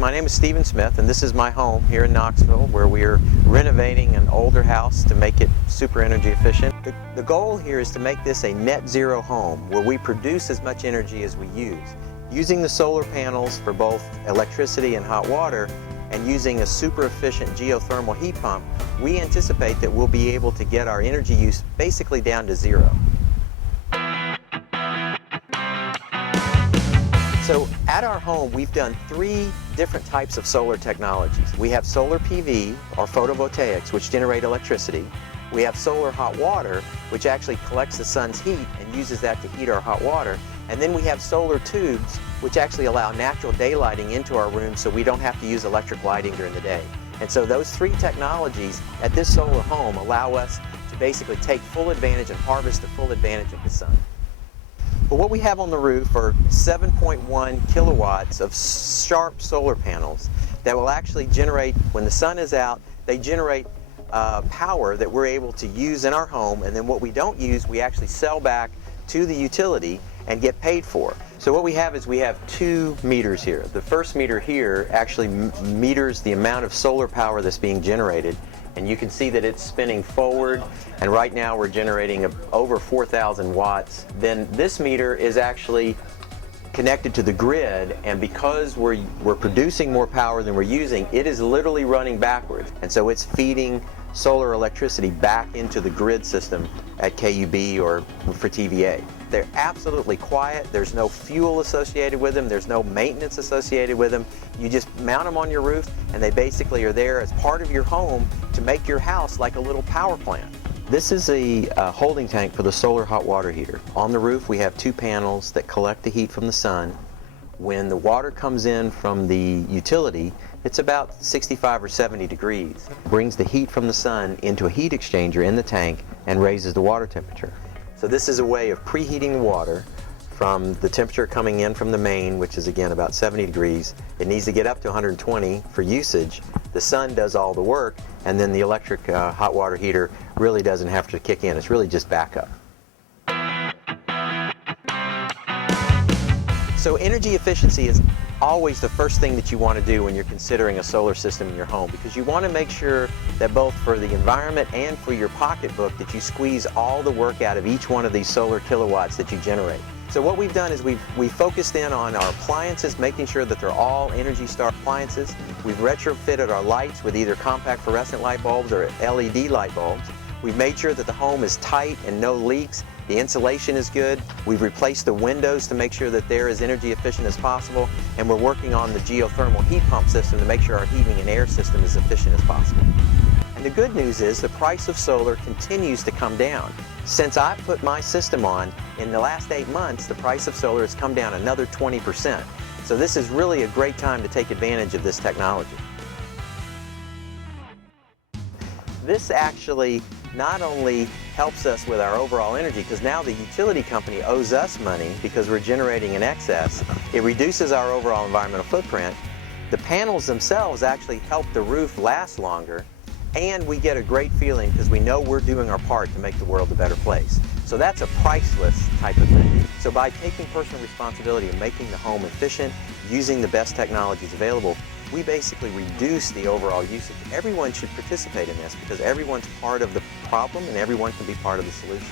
my name is Stephen Smith, and this is my home here in Knoxville, where we're renovating an older house to make it super energy efficient. The goal here is to make this a net zero home where we produce as much energy as we use. Using the solar panels for both electricity and hot water, and using a super efficient geothermal heat pump, we anticipate that we'll be able to get our energy use basically down to zero. So at our home, we've done 3 different types of solar technologies. We have solar PV, or photovoltaics, which generate electricity. We have solar hot water, which actually collects the sun's heat and uses that to heat our hot water. And then we have solar tubes, which actually allow natural daylighting into our room so we don't have to use electric lighting during the day. And so those 3 technologies at this solar home allow us to basically take full advantage and harvest the full advantage of the sun. But what we have on the roof are 7.1 kilowatts of sharp solar panels that will actually generate, when the sun is out, they generate power that we're able to use in our home, and then what we don't use, we actually sell back to the utility and get paid for. So what we have is we have 2 meters here. The first meter here actually meters the amount of solar power that's being generated, and you can see that it's spinning forward, and right now we're generating over 4,000 watts. Then this meter is actually connected to the grid, and because we're producing more power than we're using, it is literally running backwards, and so it's feeding solar electricity back into the grid system at KUB or for TVA. They're absolutely quiet. There's no fuel associated with them. There's no maintenance associated with them. You just mount them on your roof, and they basically are there as part of your home to make your house like a little power plant. This is a holding tank for the solar hot water heater. On the roof we have 2 panels that collect the heat from the sun. When the water comes in from the utility, it's about 65 or 70 degrees. It brings the heat from the sun into a heat exchanger in the tank and raises the water temperature. So this is a way of preheating the water from the temperature coming in from the main, which is again about 70 degrees. It needs to get up to 120 for usage. The sun does all the work, and then the electric hot water heater really doesn't have to kick in. It's really just backup. So energy efficiency is always the first thing that you want to do when you're considering a solar system in your home, because you want to make sure that both for the environment and for your pocketbook that you squeeze all the work out of each one of these solar kilowatts that you generate. So what we've done is we've focused in on our appliances, making sure that they're all Energy Star appliances. We've retrofitted our lights with either compact fluorescent light bulbs or LED light bulbs. We've made sure that the home is tight and no leaks. The insulation is good. We've replaced the windows to make sure that they're as energy efficient as possible, and we're working on the geothermal heat pump system to make sure our heating and air system is efficient as possible. And the good news is the price of solar continues to come down. Since I put my system on, in the last 8 months, the price of solar has come down another 20%. So this is really a great time to take advantage of this technology. This actually not only helps us with our overall energy, because now the utility company owes us money because we're generating in excess. It reduces our overall environmental footprint. The panels themselves actually help the roof last longer, and we get a great feeling because we know we're doing our part to make the world a better place. So that's a priceless type of thing. So by taking personal responsibility and making the home efficient, using the best technologies available, we basically reduce the overall usage. Everyone should participate in this because everyone's part of the problem and everyone can be part of the solution.